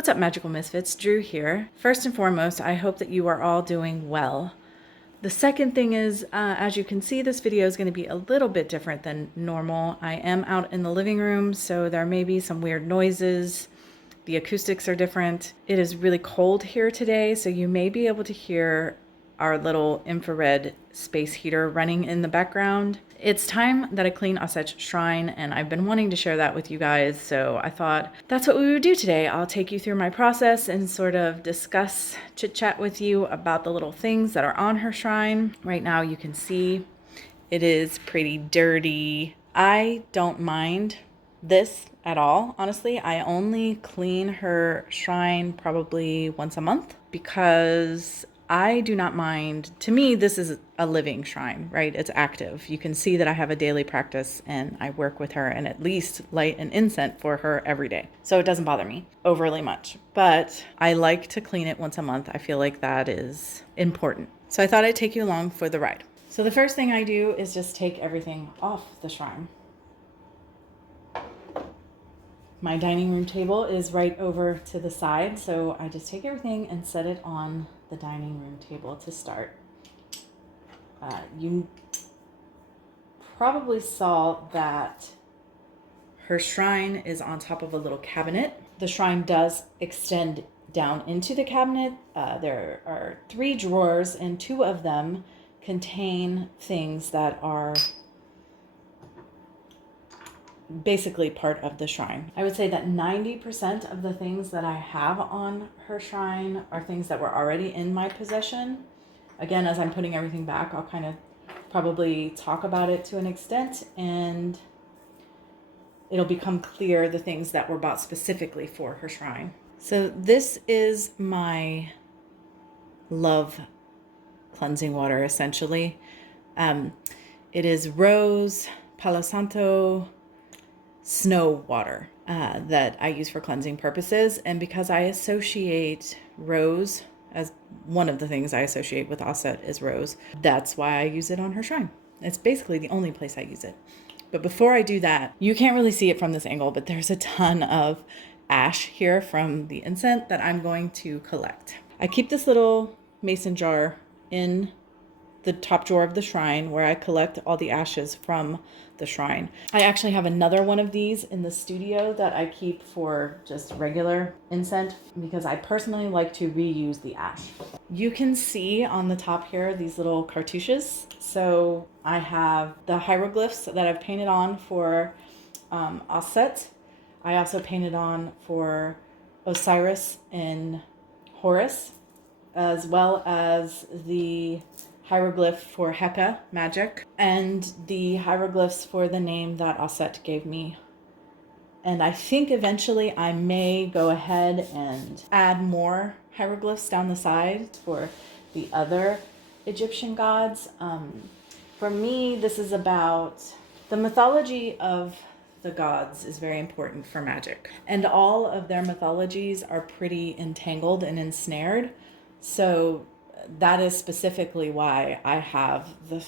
What's up, Magical Misfits? Drew here. First and foremost, I hope that you are all doing well. The second thing is, as you can see, this video is going to be a little bit different than normal. I am out in the living room, so there may be some weird noises. The acoustics are different. It is really cold here today, so you may be able to hear our little infrared space heater running in the background. It's time that I clean Auset's shrine, and I've been wanting to share that with you guys, so I thought that's what we would do today. I'll take you through my process and sort of discuss, chit-chat with you about the little things that are on her shrine. Right now you can see it is pretty dirty. I don't mind this at all, honestly. I only clean her shrine probably once a month because I do not mind. To me, this is a living shrine, right? It's active. You can see that I have a daily practice and I work with her and at least light an incense for her every day. So it doesn't bother me overly much, but I like to clean it once a month. I feel like that is important. So I thought I'd take you along for the ride. So the first thing I do is just take everything off the shrine. My dining room table is right over to the side, so I just take everything and set it on the dining room table to start. You probably saw that her shrine is on top of a little cabinet. The shrine does extend down into the cabinet. There are 3 drawers, and 2 of them contain things that are basically part of the shrine. I would say that 90% of the things that I have on her shrine are things that were already in my possession. Again, as I'm putting everything back, I'll kind of probably talk about it to an extent, and it'll become clear the things that were bought specifically for her shrine. So this is my love cleansing water, essentially. It is rose, Palo Santo, snow water that I use for cleansing purposes. And because I associate rose as one of the things I associate with Auset is rose, that's why I use it on her shrine. It's basically the only place I use it. But before I do that, you can't really see it from this angle, but there's a ton of ash here from the incense that I'm going to collect. I keep this little mason jar in the top drawer of the shrine where I collect all the ashes from the shrine. I actually have another one of these in the studio that I keep for just regular incense because I personally like to reuse the ash. You can see on the top here these little cartouches. So I have the hieroglyphs that I've painted on for Auset. I also painted on for Osiris and Horus, as well as the hieroglyph for Heka magic and the hieroglyphs for the name that Auset gave me. And I think eventually I may go ahead and add more hieroglyphs down the side for the other Egyptian gods. For me, this is about the mythology of the gods is very important for magic. And all of their mythologies are pretty entangled and ensnared. So that is specifically why I have the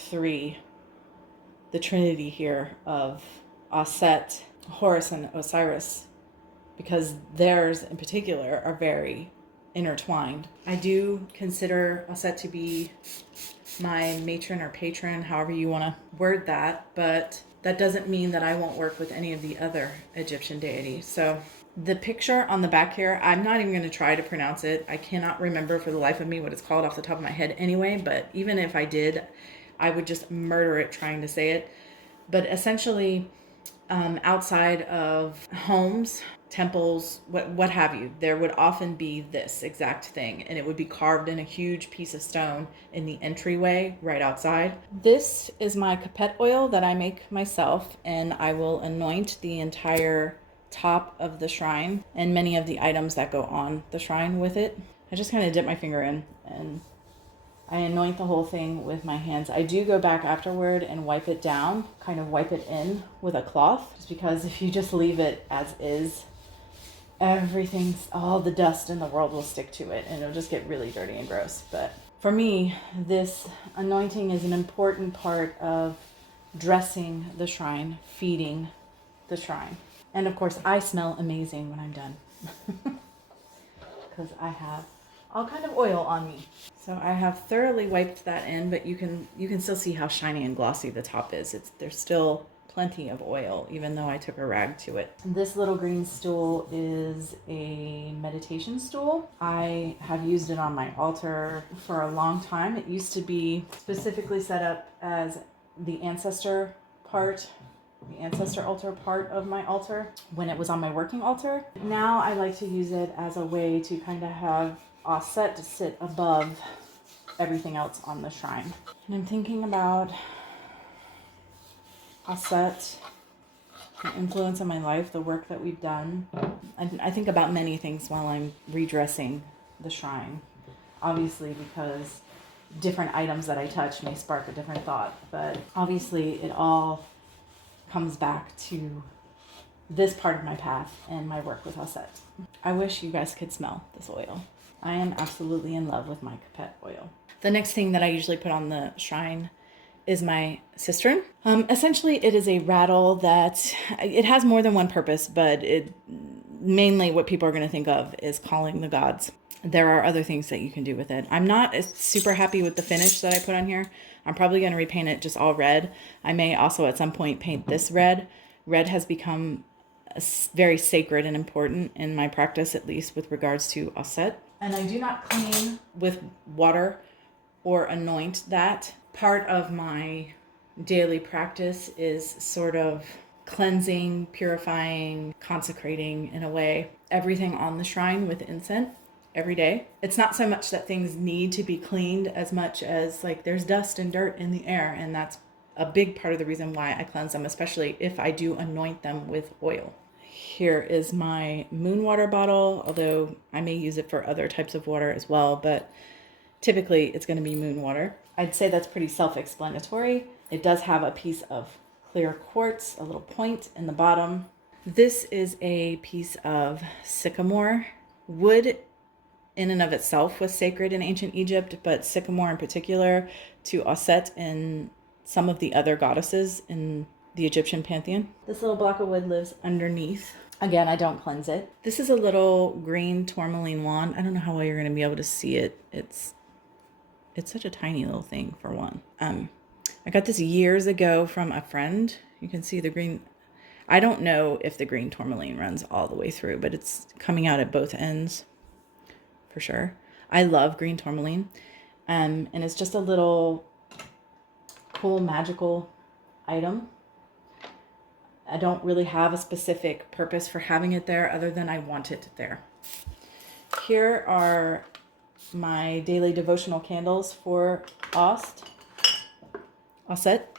trinity here of Auset, Horus, and Osiris, because theirs in particular are very intertwined. I do consider Auset to be my matron or patron, however you want to word that, but that doesn't mean that I won't work with any of the other Egyptian deities. So the picture on the back here, I'm not even going to try to pronounce it. I cannot remember for the life of me what it's called off the top of my head anyway, but even if I did, I would just murder it trying to say it. But essentially, outside of homes, temples, what have you, there would often be this exact thing, and it would be carved in a huge piece of stone in the entryway right outside. This is my capet oil that I make myself, and I will anoint the entire top of the shrine and many of the items that go on the shrine with it. I just kind of dip my finger in and I anoint the whole thing with my hands. I do go back afterward and wipe it down, kind of wipe it in with a cloth, just because if you just leave it as is, all the dust in the world will stick to it and it'll just get really dirty and gross. But for me, this anointing is an important part of dressing the shrine, feeding the shrine. And of course, I smell amazing when I'm done. because I have all kind of oil on me. So I have thoroughly wiped that in, but you can still see how shiny and glossy the top is. There's still plenty of oil, even though I took a rag to it. This little green stool is a meditation stool. I have used it on my altar for a long time. It used to be specifically set up as the ancestor altar part of my altar when it was on my working altar. Now I like to use it as a way to kind of have Auset to sit above everything else on the shrine. And I'm thinking about Auset, the influence on my life, the work that we've done. I think about many things while I'm redressing the shrine. Obviously, because different items that I touch may spark a different thought, but obviously it all comes back to this part of my path and my work with Auset. I wish you guys could smell this oil. I am absolutely in love with my Capet oil. The next thing that I usually put on the shrine is my cistern. Essentially, it is a rattle that it has more than one purpose, but mainly what people are going to think of is calling the gods. There are other things that you can do with it. I'm not super happy with the finish that I put on here. I'm probably going to repaint it just all red. I may also at some point paint this red. Red has become very sacred and important in my practice, at least with regards to Auset. And I do not clean with water or anoint that. Part of my daily practice is sort of cleansing, purifying, consecrating in a way everything on the shrine with incense every day. It's not so much that things need to be cleaned as much as like there's dust and dirt in the air, and that's a big part of the reason why I cleanse them, especially if I do anoint them with oil. Here is my moon water bottle, although I may use it for other types of water as well, but typically it's going to be moon water. I'd say that's pretty self-explanatory. It does have a piece of clear quartz, a little point in the bottom. This is a piece of sycamore. Wood in and of itself was sacred in ancient Egypt, but sycamore in particular to Auset and some of the other goddesses in the Egyptian pantheon. This little block of wood lives underneath. Again, I don't cleanse it. This is a little green tourmaline wand. I don't know how well you're going to be able to see it. It's such a tiny little thing for one. I got this years ago from a friend. You can see the green. I don't know if the green tourmaline runs all the way through, but it's coming out at both ends for sure. I love green tourmaline. And it's just a little cool magical item. I don't really have a specific purpose for having it there other than I want it there. Here are my daily devotional candles for Auset.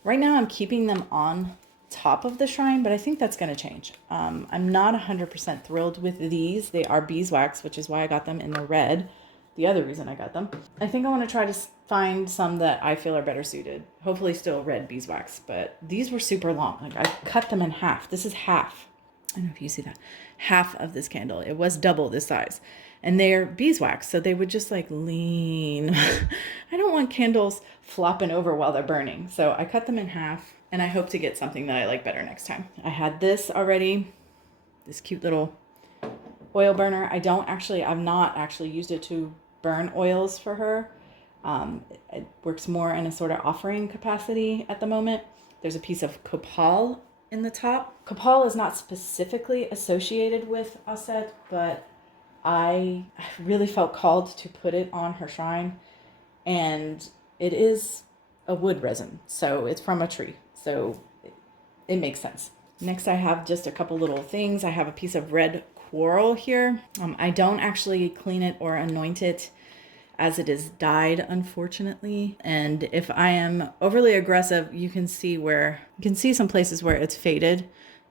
Right now I'm keeping them on top of the shrine, but I think that's going to change. I'm not 100% thrilled with these. They are beeswax, which is why I got them in the red. The other reason I got them. I think I want to try to find some that I feel are better suited. Hopefully still red beeswax, but these were super long. Like I cut them in half. This is half. I don't know if you see that. Half of this candle. It was double this size. And they're beeswax, so they would just like lean. I don't want candles flopping over while they're burning. So I cut them in half, and I hope to get something that I like better next time. I had this already, this cute little oil burner. I've not actually used it to burn oils for her. It works more in a sort of offering capacity at the moment. There's a piece of copal in the top. Copal is not specifically associated with Auset, but I really felt called to put it on her shrine, and it is a wood resin, so it's from a tree, so it makes sense. Next, I have just a couple little things. I have a piece of red coral here. I don't actually clean it or anoint it as it is dyed, unfortunately. And if I am overly aggressive, you can see some places where it's faded.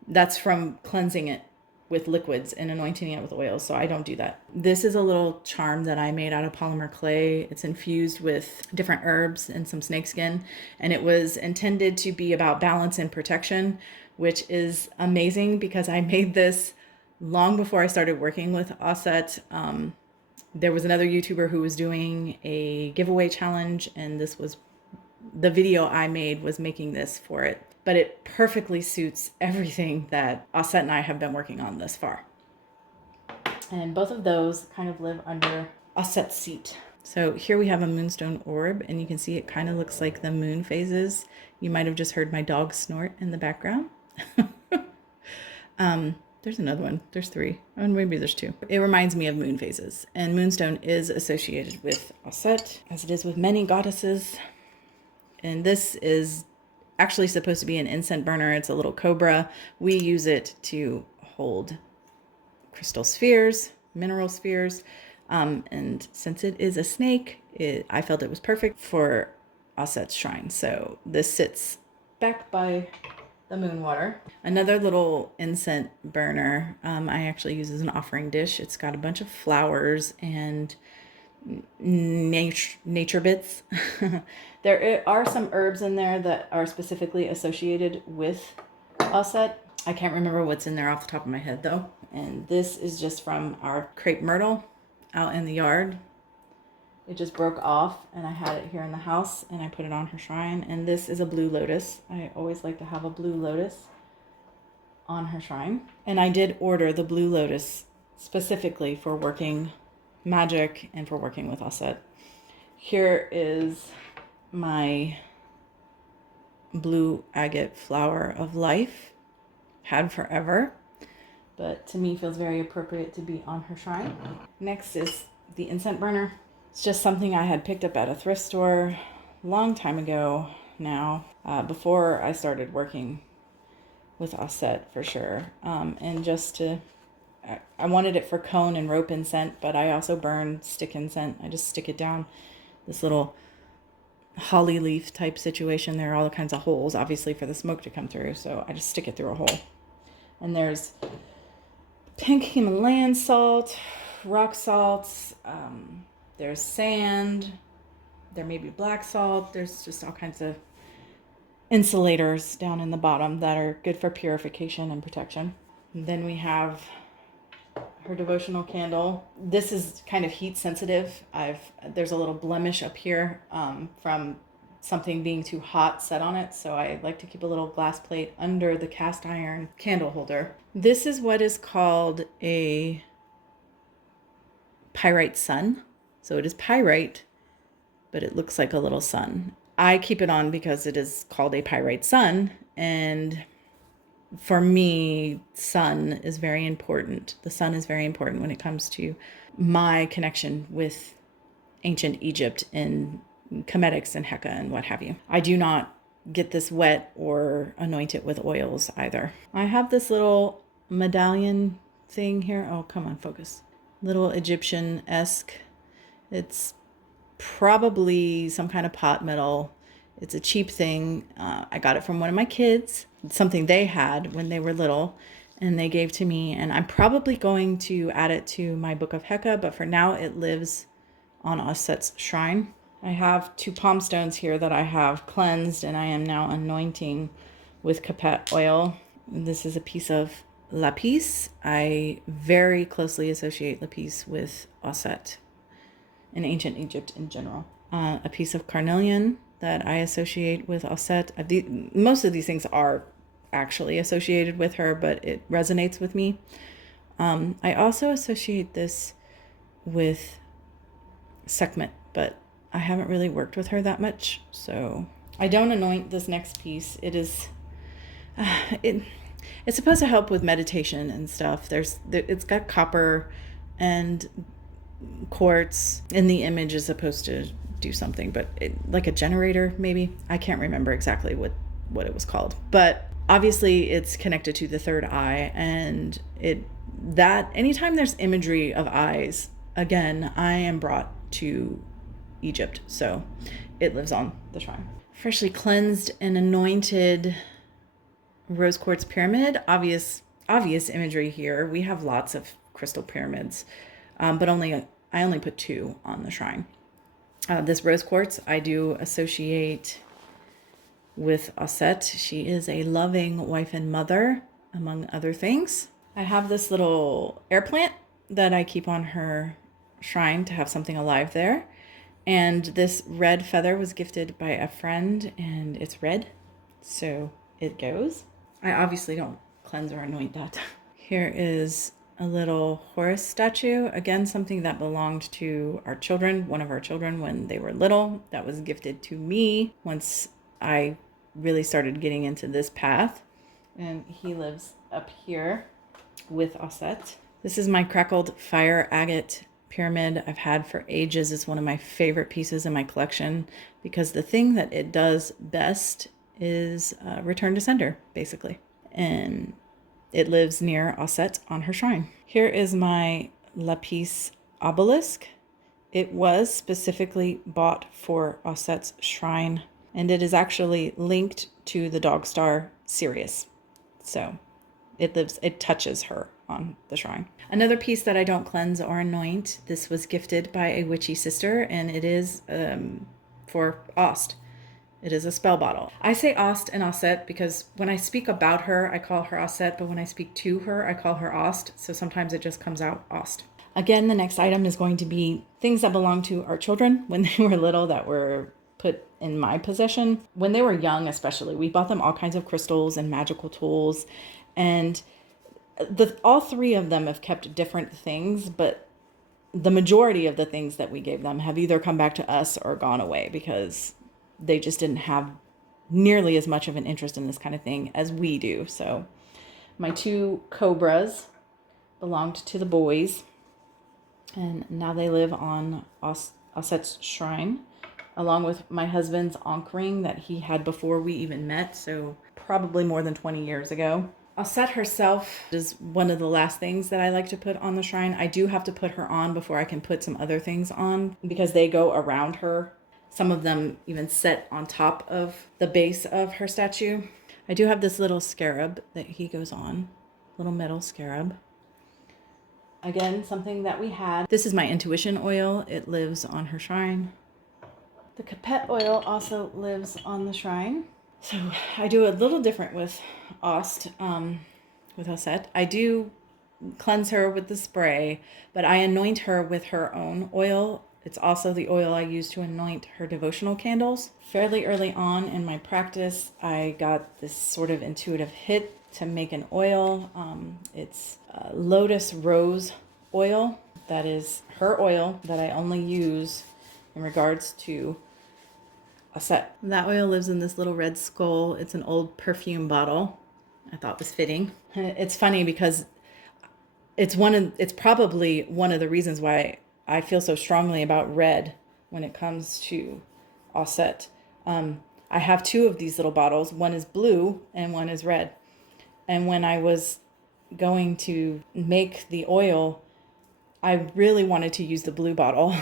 That's from cleansing it with liquids and anointing it with oils, so I don't do that. This is a little charm that I made out of polymer clay. It's infused with different herbs and some snakeskin, and it was intended to be about balance and protection, which is amazing because I made this long before I started working with Auset. There was another YouTuber who was doing a giveaway challenge, and this was the video I made was making this for it. But it perfectly suits everything that Auset and I have been working on thus far. And both of those kind of live under Auset's seat. So here we have a moonstone orb, and you can see it kind of looks like the moon phases. You might have just heard my dog snort in the background. There's another one. There's 3. Oh, maybe there's 2. It reminds me of moon phases. And moonstone is associated with Auset, as it is with many goddesses. And this is actually supposed to be an incense burner. It's a little cobra. We use it to hold crystal spheres, mineral spheres. And since it is a snake, I felt it was perfect for Auset's shrine. So this sits back by the moon water. Another little incense burner I actually use as an offering dish. It's got a bunch of flowers and nature bits. There are some herbs in there that are specifically associated with Auset. I can't remember what's in there off the top of my head though. And this is just from our crepe myrtle out in the yard. It just broke off and I had it here in the house and I put it on her shrine. And this is a blue lotus. I always like to have a blue lotus on her shrine. And I did order the blue lotus specifically for working magic and for working with Auset. Here is my blue agate flower of life. Had forever, but to me feels very appropriate to be on her shrine. Next is the incense burner. It's just something I had picked up at a thrift store a long time ago now, before I started working with Auset for sure. And just to, I wanted it for cone and rope incense, but I also burn stick incense. I just stick it down this little holly leaf type situation. There are all kinds of holes, obviously, for the smoke to come through. So I just stick it through a hole. And there's pink Himalayan salt, rock salts, there's sand, there may be black salt. There's just all kinds of insulators down in the bottom that are good for purification and protection. And then we have her devotional candle. This is kind of heat sensitive. There's a little blemish up here from something being too hot set on it. So I like to keep a little glass plate under the cast iron candle holder. This is what is called a pyrite sun. So it is pyrite, but it looks like a little sun. I keep it on because it is called a pyrite sun. And for me, sun is very important. The sun is very important when it comes to my connection with ancient Egypt and Cometics and Heka and what have you. I do not get this wet or anoint it with oils either. I have this little medallion thing here. Oh, come on, focus. Little Egyptian-esque. It's probably some kind of pot metal. It's a cheap thing. I got it from one of my kids. It's something they had when they were little and they gave to me. And I'm probably going to add it to my Book of Heka, but for now it lives on Auset's shrine. I have 2 palm stones here that I have cleansed and I am now anointing with Capet oil. This is a piece of lapis. I very closely associate lapis with Auset in ancient Egypt in general. A piece of carnelian that I associate with Auset. Most of these things are actually associated with her, but it resonates with me. I also associate this with Sekhmet, but I haven't really worked with her that much, so I don't anoint this next piece. It is, it's supposed to help with meditation and stuff. It's got copper and quartz, and the image is supposed to do something, but like a generator maybe. I can't remember exactly what it was called, but obviously it's connected to the third eye, and that anytime there's imagery of eyes, again, I am brought to Egypt, so it lives on the shrine. Freshly cleansed and anointed rose quartz pyramid. Obvious imagery here. We have lots of crystal pyramids, but I only put 2 on the shrine. This rose quartz I do associate with Auset. She is a loving wife and mother, among other things. I have this little air plant that I keep on her shrine to have something alive there. And this red feather was gifted by a friend, and it's red, so it goes. I obviously don't cleanse or anoint that. Here is a little horse statue. Again, something that belonged to our children, one of our children when they were little, that was gifted to me once I really started getting into this path. And he lives up here with Auset. This is my crackled fire agate pyramid I've had for ages. It's one of my favorite pieces in my collection because the thing that it does best is return to sender, basically. And it lives near Auset on her shrine. Here is my lapis obelisk. It was specifically bought for Auset's shrine, and it is actually linked to the dog star Sirius. So it touches her on the shrine. Another piece that I don't cleanse or anoint, this was gifted by a witchy sister, and it is for Aust. It is a spell bottle. I say Aust and Auset because when I speak about her, I call her Auset, but when I speak to her, I call her Aust. So sometimes it just comes out Aust. Again, the next item is going to be things that belong to our children when they were little that were put in my possession. When they were young, especially, we bought them all kinds of crystals and magical tools. And all three of them have kept different things, but the majority of the things that we gave them have either come back to us or gone away because they just didn't have nearly as much of an interest in this kind of thing as we do. So my two cobras belonged to the boys, and now they live on Auset's shrine, along with my husband's Ankh ring that he had before we even met, so probably more than 20 years ago. Auset herself is one of the last things that I like to put on the shrine. I do have to put her on before I can put some other things on because they go around her. Some of them even set on top of the base of her statue. I do have this little scarab that he goes on, little metal scarab. Again, something that we had. This is my intuition oil. It lives on her shrine. The Capet oil also lives on the shrine. So I do a little different with with Auset. I do cleanse her with the spray, but I anoint her with her own oil. It's also the oil I use to anoint her devotional candles. Fairly early on in my practice, I got this sort of intuitive hit to make an oil. It's lotus rose oil. That is her oil that I only use in regards to Auset. That oil lives in this little red skull. It's an old perfume bottle. I thought was fitting. It's funny because it's probably one of the reasons why I feel so strongly about red when it comes to Auset. I have two of these little bottles. One is blue and one is red. And when I was going to make the oil, I really wanted to use the blue bottle.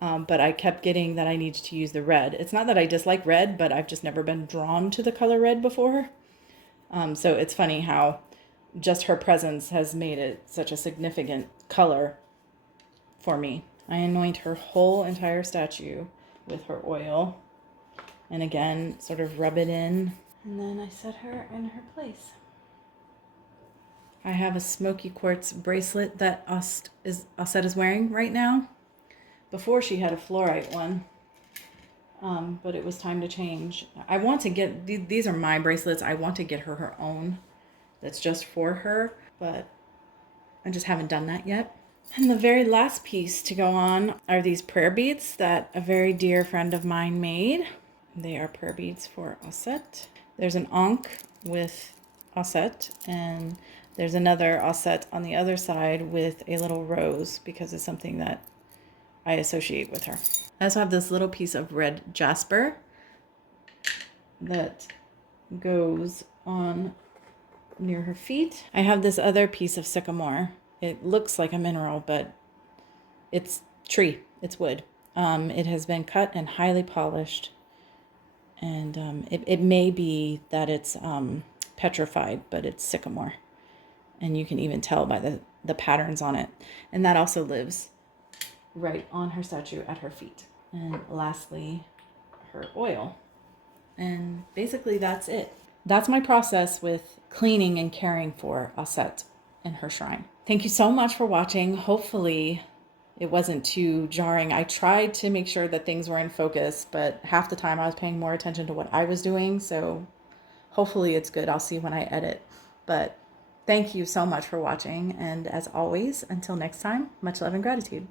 But I kept getting that I needed to use the red. It's not that I dislike red, but I've just never been drawn to the color red before. So it's funny how just her presence has made it such a significant color for me. I anoint her whole entire statue with her oil. And again, sort of rub it in. And then I set her in her place. I have a smoky quartz bracelet that Auset is wearing right now. Before she had a fluorite one, but it was time to change. I want to get, these are my bracelets. I want to get her own that's just for her, but I just haven't done that yet. And the very last piece to go on are these prayer beads that a very dear friend of mine made. They are prayer beads for Auset. There's an Ankh with Auset, and there's another Auset on the other side with a little rose because it's something that I associate with her. I also have this little piece of red jasper that goes on near her feet. I have this other piece of sycamore. It looks like a mineral, but it's tree. It's wood. It has been cut and highly polished. And it may be that it's petrified, but it's sycamore. And you can even tell by the patterns on it. And that also lives right on her statue at her feet. And lastly, her oil. And basically that's it. That's my process with cleaning and caring for Auset and her shrine. Thank you so much for watching. Hopefully it wasn't too jarring. I tried to make sure that things were in focus, but half the time I was paying more attention to what I was doing. So hopefully it's good. I'll see when I edit. But Thank you so much for watching. And as always, until next time, much love and gratitude.